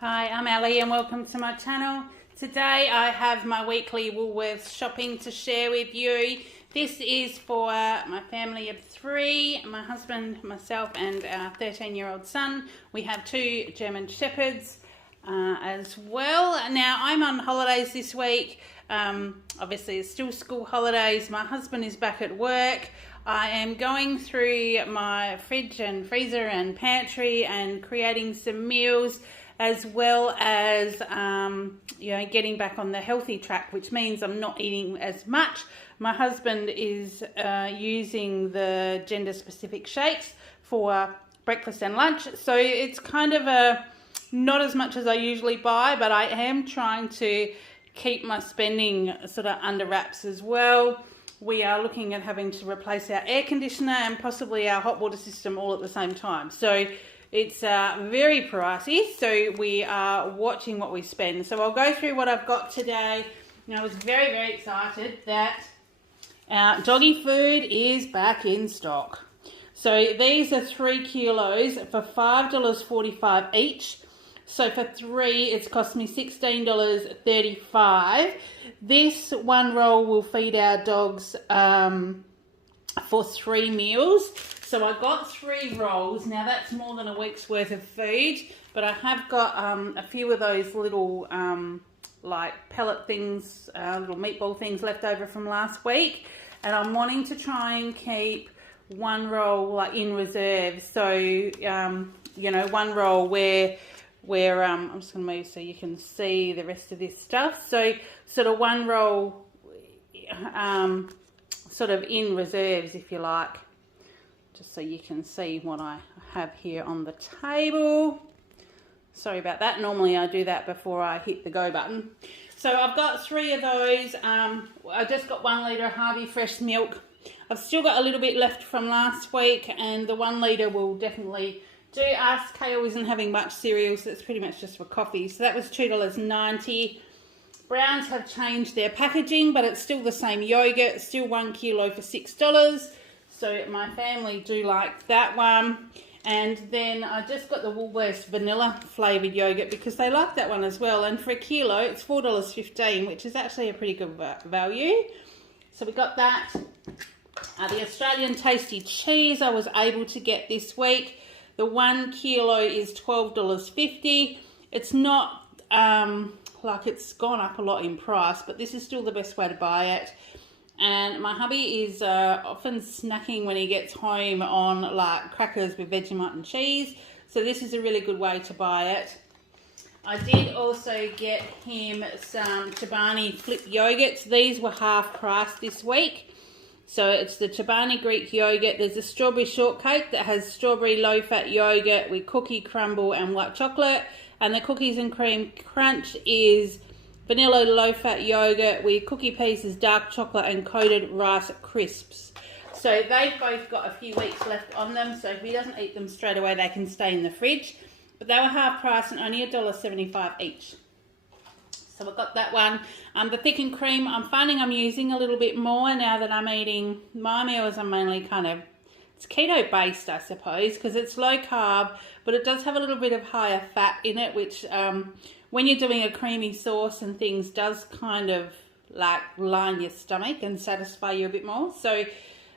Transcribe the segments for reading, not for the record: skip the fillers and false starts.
Hi, I'm Ali and welcome to my channel. Today I have my weekly Woolworths shopping to share with you. This is for my family of 3, my husband, myself and our 13-year-old son. We have 2 German Shepherds as well. Now I'm on holidays this week. Obviously it's still school holidays. My husband is back at work. I am going through my fridge and freezer and pantry and creating some meals, as well as getting back on the healthy track, which means I'm not eating as much. My husband is using the gender specific shakes for breakfast and lunch, so it's kind of not as much as I usually buy, but I am trying to keep my spending sort of under wraps as well. We are looking at having to replace our air conditioner and possibly our hot water system all at the same time, so it's very pricey, so we are watching what we spend. So I'll go through what I've got today. I was very, very excited that our doggy food is back in stock. So these are 3 kilos for $5.45 each. So for 3, it's cost me $16.35. This one roll will feed our dogs for 3 meals. So I got 3 rolls. Now that's more than a week's worth of food, but I have got a few of those little like pellet things, little meatball things left over from last week, and I'm wanting to try and keep 1 roll like in reserve. So one roll where I'm just going to move so you can see the rest of this stuff. So sort of 1 roll sort of in reserves, if you like, just so you can see what I have here on the table. Sorry about that. Normally I do that before I hit the go button. So I've got 3 of those. I just got 1 litre Harvey fresh milk. I've still got a little bit left from last week, and the 1 litre will definitely do us. Kale isn't having much cereal, so it's pretty much just for coffee. So that was $2.90. Browns have changed their packaging, but it's still the same yogurt, still 1 kilo for $6. So my family do like that one. And then I just got the Woolworths vanilla flavoured yogurt because they like that one as well. And for a kilo, it's $4.15, which is actually a pretty good value. So we got that. The Australian tasty cheese I was able to get this week. The 1 kilo is $12.50. It's not like it's gone up a lot in price, but this is still the best way to buy it. And my hubby is often snacking when he gets home on like crackers with Vegemite and cheese, so this is a really good way to buy it. I did also get him some Chobani flip yogurts. These were half price this week. So it's the Chobani Greek yogurt. There's a strawberry shortcake that has strawberry low-fat yogurt with cookie crumble and white chocolate. And the cookies and cream crunch is vanilla low-fat yogurt with cookie pieces, dark chocolate and coated rice crisps. So they've both got a few weeks left on them, so if he doesn't eat them straight away, they can stay in the fridge. But they were half price and only $1.75 each. So I got that one. The thick and cream, I'm finding I'm using a little bit more now that I'm eating my meals. I'm mainly kind of, it's keto based, I suppose, because it's low carb, but it does have a little bit of higher fat in it, which when you're doing a creamy sauce and things does kind of like line your stomach and satisfy you a bit more. So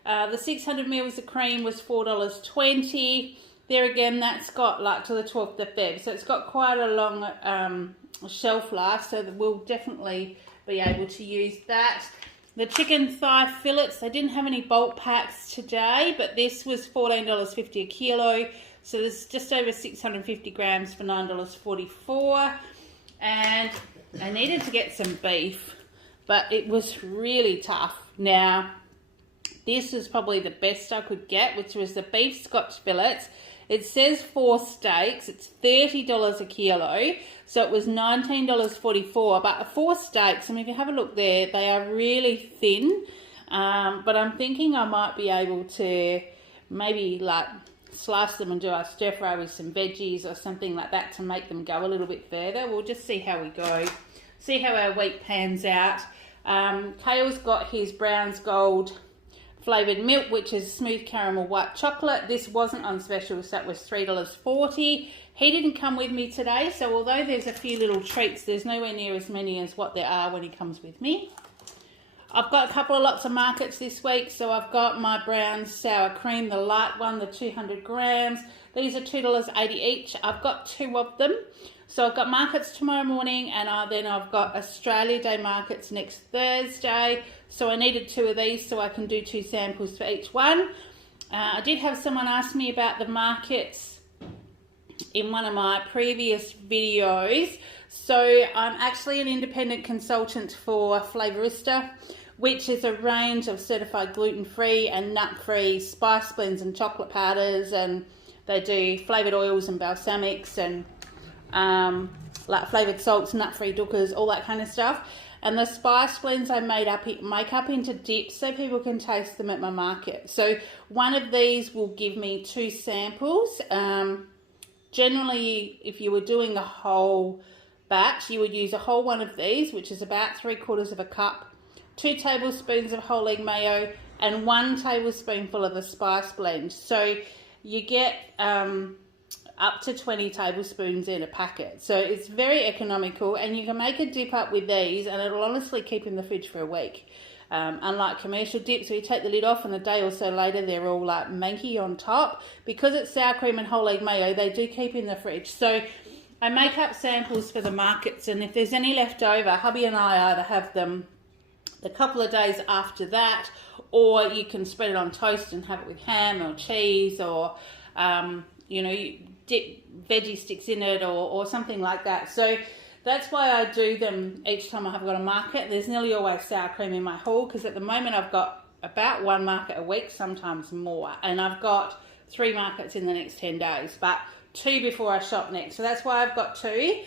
the 600 mils of cream was $4.20. There again, that's got like to the 12th of Feb, so it's got quite a long shelf life, so that we'll definitely be able to use that. The chicken thigh fillets, they didn't have any bulk packs today, but this was $14.50 a kilo, so there's just over 650 grams for $9.44. And I needed to get some beef, but it was really tough. Now, this is probably the best I could get, which was the beef Scotch fillets. It says 4 steaks. It's $30 a kilo, so it was $19.44. But 4 steaks, I mean, if you have a look there, they are really thin. But I'm thinking I might be able to maybe like slice them and do a stir fry with some veggies or something like that to make them go a little bit further. We'll just see how we go, see how our week pans out. Kale's got his Browns Gold flavoured milk, which is smooth caramel white chocolate. This wasn't on special, so that was $3.40. He didn't come with me today, so although there's a few little treats, there's nowhere near as many as what there are when he comes with me. I've got a couple of lots of markets this week, so I've got my brown sour cream, the light one, the 200 grams. These are $2.80 each. I've got 2 of them. So I've got markets tomorrow morning, and then I've got Australia Day markets next Thursday. So I needed 2 of these so I can do 2 samples for each one. I did have someone ask me about the markets in one of my previous videos. So I'm actually an independent consultant for Flavorista, which is a range of certified gluten-free and nut-free spice blends and chocolate powders, and they do flavoured oils and balsamics and like flavoured salts, nut-free dookas, all that kind of stuff. And the spice blends I make up into dips so people can taste them at my market. So one of these will give me 2 samples. Generally, if you were doing a whole batch, you would use a whole one of these, which is about 3/4 of a cup, 2 tablespoons of whole egg mayo, and 1 tablespoonful of the spice blend. So you get up to 20 tablespoons in a packet. So it's very economical, and you can make a dip up with these and it'll honestly keep in the fridge for a week. Unlike commercial dips, where you take the lid off and a day or so later they're all like manky on top. Because it's sour cream and whole egg mayo, they do keep in the fridge. So I make up samples for the markets, and if there's any left over, hubby and I either have them a couple of days after that, or you can spread it on toast and have it with ham or cheese, or you know, you dip veggie sticks in it, or something like that. So that's why I do them each time I have got a market. There's nearly always sour cream in my haul, because at the moment I've got about 1 market a week, sometimes more, and I've got 3 markets in the next 10 days, but 2 before I shop next. So that's why I've got 2.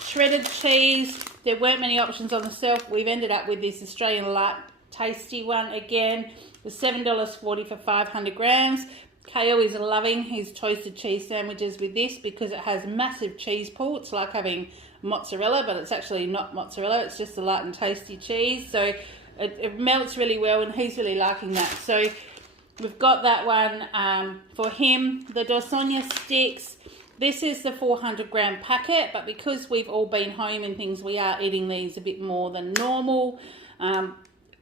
Shredded cheese, there weren't many options on the shelf. We've ended up with this Australian light tasty one again. The $7.40 for 500 grams. Kale is loving his toasted cheese sandwiches with this because it has massive cheese pool. It's like having mozzarella, but it's actually not mozzarella. It's just a light and tasty cheese. So it melts really well, and he's really liking that. So we've got that one for him. The Dorsonia sticks. This is the 400 gram packet, but because we've all been home and things, we are eating these a bit more than normal.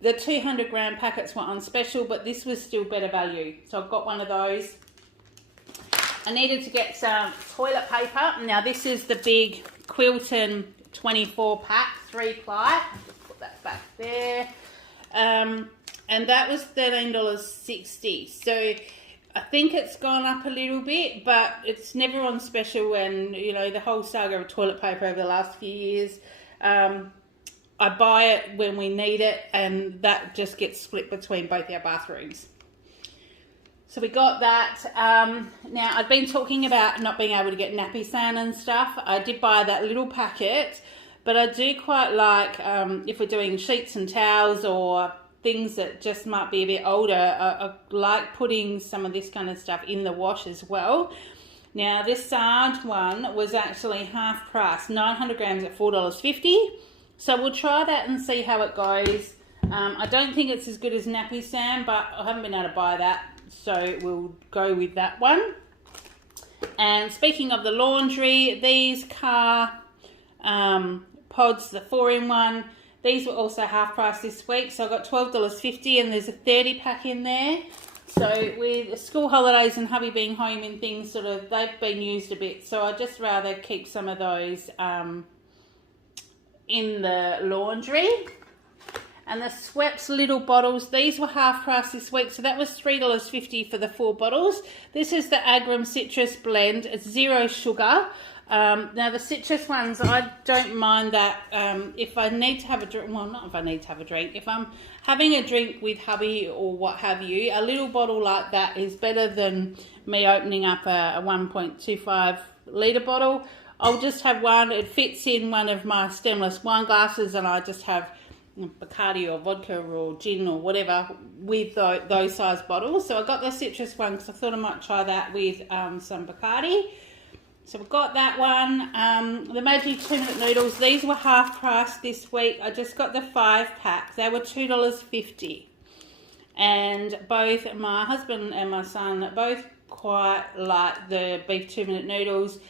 The 200 gram packets were on special, but this was still better value. So I've got one of those. I needed to get some toilet paper. Now this is the big Quilton 24 pack, 3-ply. Put that back there. And that was $13.60. So I think it's gone up a little bit, but it's never on special. And, you know, the whole saga of toilet paper over the last few years, I buy it when we need it, and that just gets split between both our bathrooms. So we got that. Now, I've been talking about not being able to get nappy sand and stuff. I did buy that little packet, but I do quite like, if we're doing sheets and towels or things that just might be a bit older, I like putting some of this kind of stuff in the wash as well. Now, this Sarge one was actually half price, 900 grams at $4.50. So we'll try that and see how it goes. I don't think it's as good as nappy sand, but I haven't been able to buy that, so we'll go with that one. And speaking of the laundry, these car pods, the 4-in-1, these were also half price this week. So I got $12.50, and there's a 30 pack in there. So with school holidays and hubby being home and things, sort of, they've been used a bit. So I'd just rather keep some of those in the laundry. And the Schweppes little bottles, these were half price this week, so that was $3.50 for the 4 bottles. This is the Agrum Citrus Blend. It's 0 sugar. Now the citrus ones, I don't mind that. If I need to have a drink, well, not if I need to have a drink, if I'm having a drink with hubby or what have you, a little bottle like that is better than me opening up a 1.25 litre bottle. I'll just have one. It fits in one of my stemless wine glasses, and I just have Bacardi or vodka or gin or whatever with those size bottles. So I got the citrus one because I thought I might try that with some Bacardi. So we've got that one. The Maggi 2-minute noodles, these were half price this week. I just got the 5 pack. They were $2.50. and both my husband and my son both quite like the beef 2-minute noodles.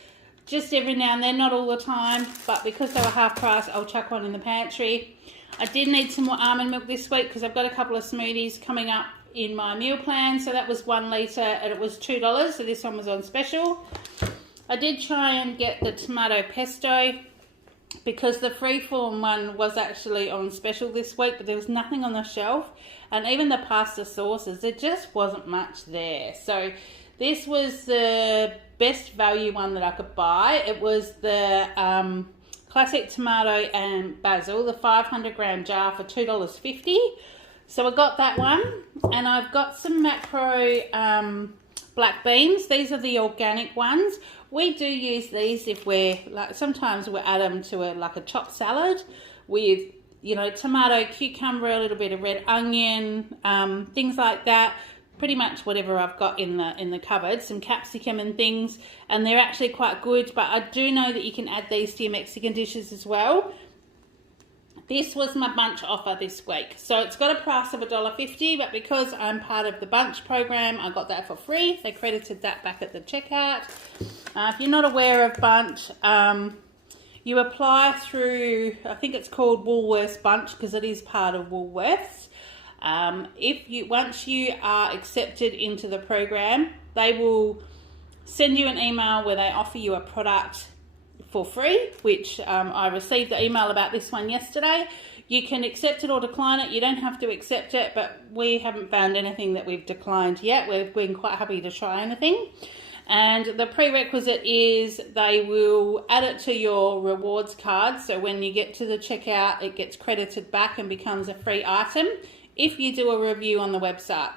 Just every now and then, not all the time, but because they were half price, I'll chuck one in the pantry. I did need some more almond milk this week because I've got a couple of smoothies coming up in my meal plan. So that was 1 litre and it was $2, so this one was on special. I did try and get the tomato pesto because the freeform one was actually on special this week, but there was nothing on the shelf. And even the pasta sauces, there just wasn't much there. So this was the best value one that I could buy. It was the classic tomato and basil, the 500 gram jar for $2.50. So I got that one, and I've got some macro black beans. These are the organic ones. We do use these if we're like, sometimes we'll add them to a chopped salad with, you know, tomato, cucumber, a little bit of red onion, things like that. Pretty much whatever I've got in the cupboard, some capsicum and things, and they're actually quite good. But I do know that you can add these to your Mexican dishes as well. This was my bunch offer this week, so it's got a price of $1.50, but because I'm part of the bunch program, I got that for free. They credited that back at the checkout. If you're not aware of bunch, you apply through, I think it's called Woolworths Bunch because it is part of Woolworths. Once you are accepted into the program, they will send you an email where they offer you a product for free, which I received the email about this one yesterday. You can accept it or decline it. You don't have to accept it, but we haven't found anything that we've declined yet. We've been quite happy to try anything. And the prerequisite is they will add it to your rewards card. So when you get to the checkout, it gets credited back and becomes a free item if you do a review on the website.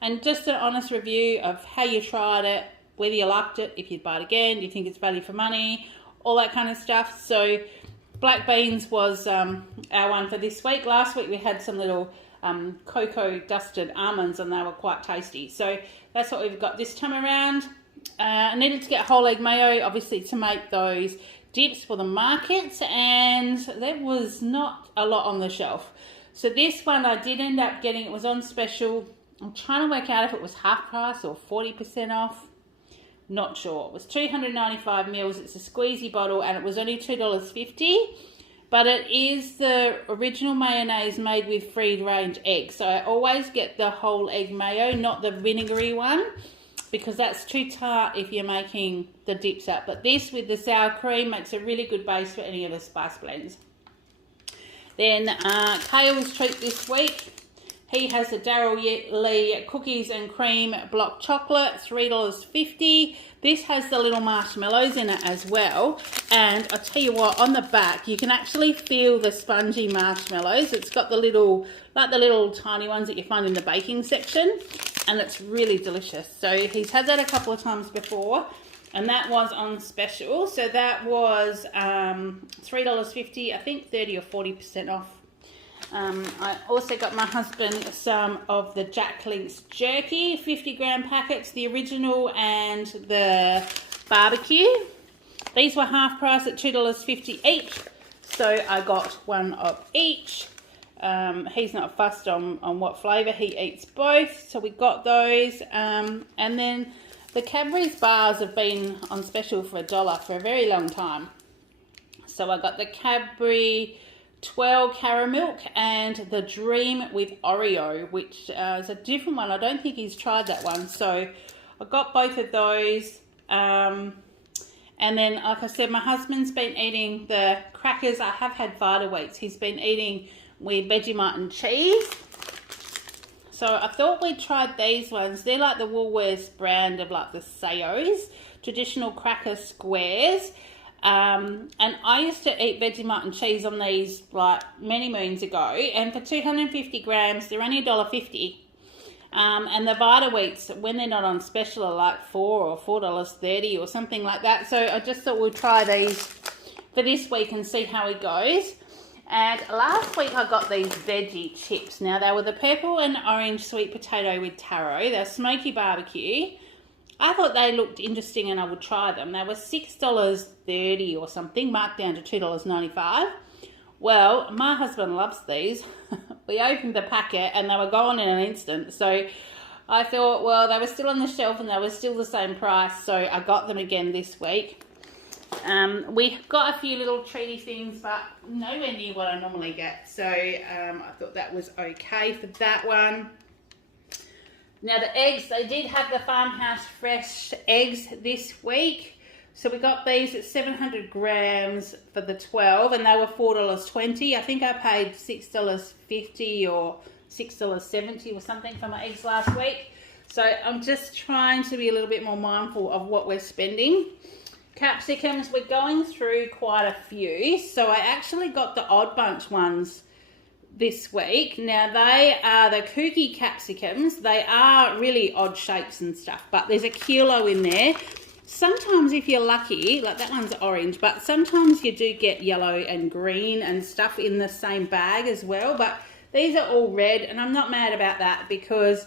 And just an honest review of how you tried it, whether you liked it, if you'd buy it again, do you think it's value for money, all that kind of stuff. So black beans was our one for this week. Last week we had some little cocoa dusted almonds and they were quite tasty. So that's what we've got this time around. I needed to get whole egg mayo, obviously, to make those dips for the markets, and there was not a lot on the shelf. So this one I did end up getting, it was on special. I'm trying to work out if it was half price or 40% off. Not sure. It was 295 mils. It's a squeezy bottle and it was only $2.50. But it is the original mayonnaise made with free range eggs. So I always get the whole egg mayo, not the vinegary one, because that's too tart if you're making the dips up. But this with the sour cream makes a really good base for any of the spice blends. Then Kale's treat this week. He has a Daryl Lee cookies and cream block chocolate, $3.50. This has the little marshmallows in it as well. And I'll tell you what, on the back, you can actually feel the spongy marshmallows. It's got the little, like the little tiny ones that you find in the baking section. And it's really delicious. So he's had that a couple of times before. And that was on special. So that was $3.50, I think 30 or 40% off. I also got my husband some of the Jack Link's jerky, 50 gram packets, the original and the barbecue. These were half price at $2.50 each, so I got one of each. He's not fussed on what flavour, he eats both, so we got those. And then the Cadbury's bars have been on special for $1 for a very long time. So I got the Cadbury Twirl Caramilk and the Dream with Oreo, which is a different one. I don't think he's tried that one. So I got both of those. And then, like I said, my husband's been eating the crackers. I have had Vita Wheats. He's been eating with Vegemite and cheese. So I thought we'd tried these ones. They're like the Woolworths brand of like the Sayos, traditional cracker squares. And I used to eat Vegemite and cheese on these like many moons ago, and for 250 grams they're only $1.50. And the Vita Wheats, when they're not on special, are like $4 or $4.30 or something like that. So I just thought we'd try these for this week and see how it goes. And last week I got these veggie chips. Now they were the purple and orange sweet potato with taro. They're smoky barbecue. I thought they looked interesting and I would try them. They were $6.30 or something, marked down to $2.95. Well, my husband loves these. we opened the packet and they were gone in an instant. So I thought, well, they were still on the shelf and they were still the same price. So I got them again this week. We got a few little treaty things, but nowhere near what I normally get. So I thought that was okay for that one. Now the eggs, they did have the Farmhouse Fresh eggs this week. So we got these at 700 grams for the 12 and they were $4.20. I think I paid $6.50 or $6.70 or something for my eggs last week. So I'm just trying to be a little bit more mindful of what we're spending. Capsicums, we're going through quite a few. So I actually got the Odd Bunch ones this week. Now they are the kooky capsicums. They are really odd shapes and stuff, but there's a kilo in there. Sometimes if you're lucky, like that one's orange, but sometimes you do get yellow and green and stuff in the same bag as well. But these are all red and I'm not mad about that because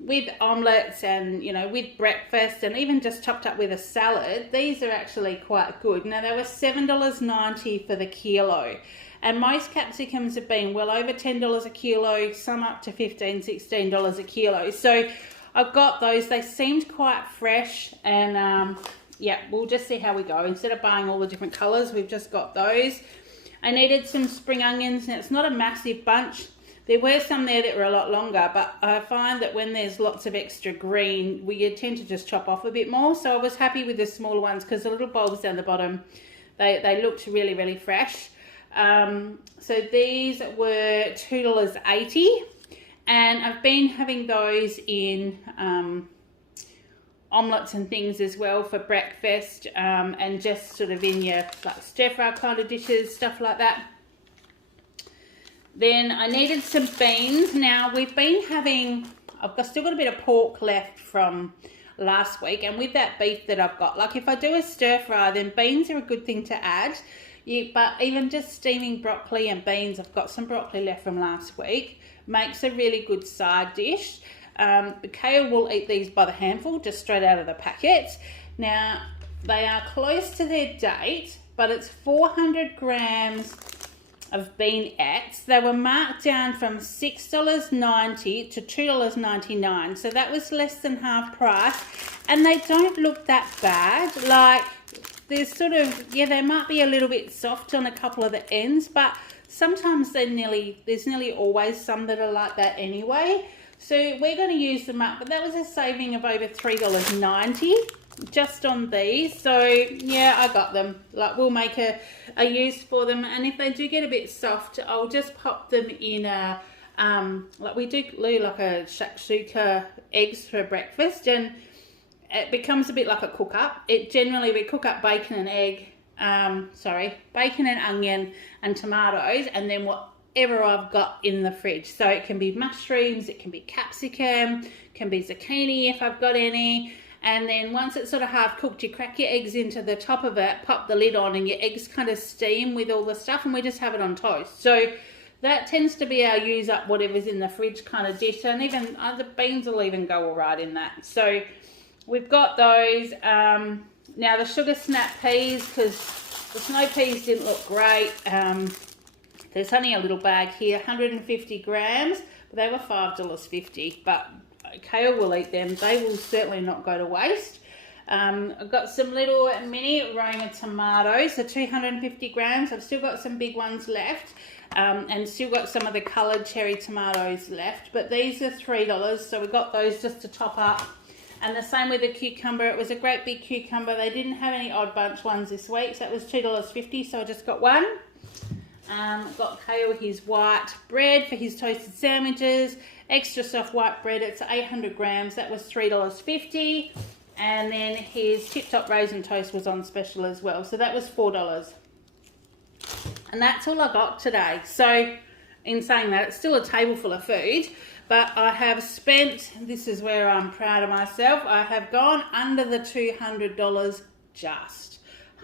with omelettes and, you know, with breakfast and even just chopped up with a salad, these are actually quite good. Now they were $7.90 for the kilo. And most capsicums have been well over $10 a kilo, some up to $15, $16 a kilo. So I've got those. They seemed quite fresh and yeah, we'll just see how we go. Instead of buying all the different colours, we've just got those. I needed some spring onions. Now it's not a massive bunch. There were some there that were a lot longer, but I find that when there's lots of extra green, we tend to just chop off a bit more. So I was happy with the smaller ones because the little bulbs down the bottom, they looked really, really fresh. So these were $2.80 and I've been having those in omelettes and things as well for breakfast and just sort of in your like stir fry kind of dishes, stuff like that. Then I needed some beans. Now we've been having, I've still got a bit of pork left from last week, and with that beef that I've got, like if I do a stir fry, then beans are a good thing to add. But even just steaming broccoli and beans, I've got some broccoli left from last week, makes a really good side dish. Kale will eat these by the handful, just straight out of the packet. Now they are close to their date, but it's 400 grams of beanettes. They were marked down from $6.90 to $2.99, so that was less than half price, and they don't look that bad. Like there's sort of, yeah, they might be a little bit soft on a couple of the ends, but sometimes there's nearly always some that are like that anyway. So we're going to use them up, but that was a saving of over $3.90 just on these. So yeah, I got them. Like we'll make a use for them, and if they do get a bit soft, I'll just pop them in a like we do like a shakshuka eggs for breakfast, and it becomes a bit like a cook up. It generally, we cook up bacon and egg, bacon and onion and tomatoes, and then whatever I've got in the fridge. So it can be mushrooms, it can be capsicum, can be zucchini if I've got any. And then once it's sort of half cooked, you crack your eggs into the top of it, pop the lid on, and your eggs kind of steam with all the stuff, and we just have it on toast. So that tends to be our use up whatever's in the fridge kind of dish, and even the beans will even go all right in that. So we've got those. Now the sugar snap peas, because the snow peas didn't look great. There's only a little bag here, 150 grams, but they were $5.50, but Kale will eat them. They will certainly not go to waste. I've got some little mini Roma tomatoes, so 250 grams. I've still got some big ones left, and still got some of the coloured cherry tomatoes left, but these are $3, so we got those just to top up. And the same with the cucumber. It was a great big cucumber. They didn't have any Odd Bunch ones this week, so it was $2.50, so I just got one. Got Kale his white bread for his toasted sandwiches. Extra soft white bread, it's 800 grams. That was $3.50. And then his Tip Top raisin toast was on special as well, so that was $4. And that's all I got today. So in saying that, it's still a table full of food, but I have spent, this is where I'm proud of myself, I have gone under the $200 just.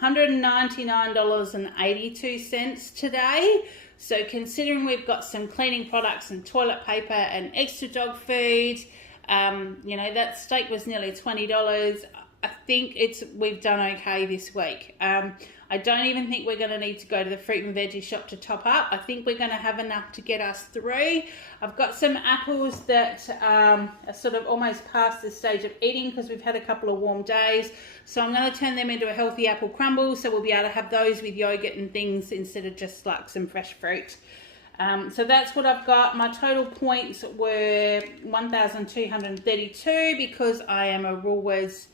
$199.82 today. So considering we've got some cleaning products and toilet paper and extra dog food, you know, that steak was nearly $20. I think we've done okay this week. I don't even think we're going to need to go to the fruit and veggie shop to top up. I think we're going to have enough to get us through. I've got some apples that are sort of almost past the stage of eating because we've had a couple of warm days. So I'm going to turn them into a healthy apple crumble, so we'll be able to have those with yogurt and things instead of just like some fresh fruit. So that's what I've got. My total points were 1,232 because I am a Woolworths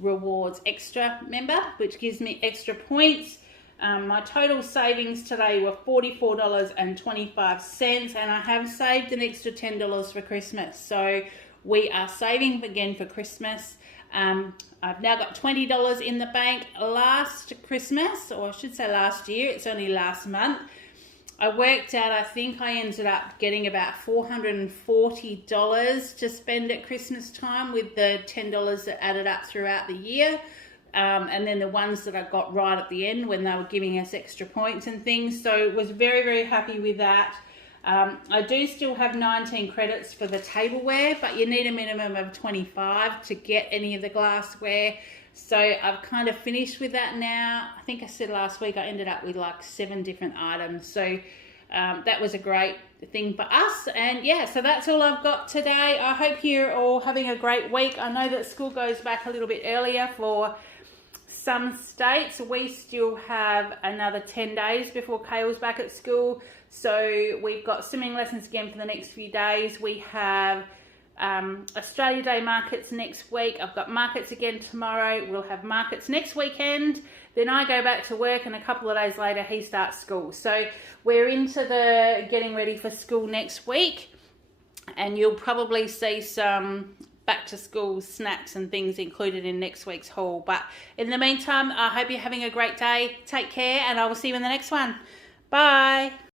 Rewards Extra member, which gives me extra points. My total savings today were $44.25, and I have saved an extra $10 for Christmas. So we are saving again for Christmas. I've now got $20 in the bank. Last Christmas, or I should say last year, it's only last month, I worked out, I think I ended up getting about $440 to spend at Christmas time with the $10 that added up throughout the year. And then the ones that I got right at the end when they were giving us extra points and things. So was very, very happy with that. I do still have 19 credits for the tableware, but you need a minimum of 25 to get any of the glassware. So I've kind of finished with that now. I think I said last week I ended up with like 7 different items. So that was a great thing for us. And yeah, so that's all I've got today. I hope you're all having a great week. I know that school goes back a little bit earlier for some states. We still have another 10 days before Kale's back at school. So we've got swimming lessons again for the next few days. We have Australia Day markets next week. I've got markets again tomorrow. We'll have markets next weekend. Then I go back to work, and a couple of days later he starts school. So we're into the getting ready for school next week, and you'll probably see some back to school snacks and things included in next week's haul. But in the meantime, I hope you're having a great day. Take care, and I will see you in the next one. Bye.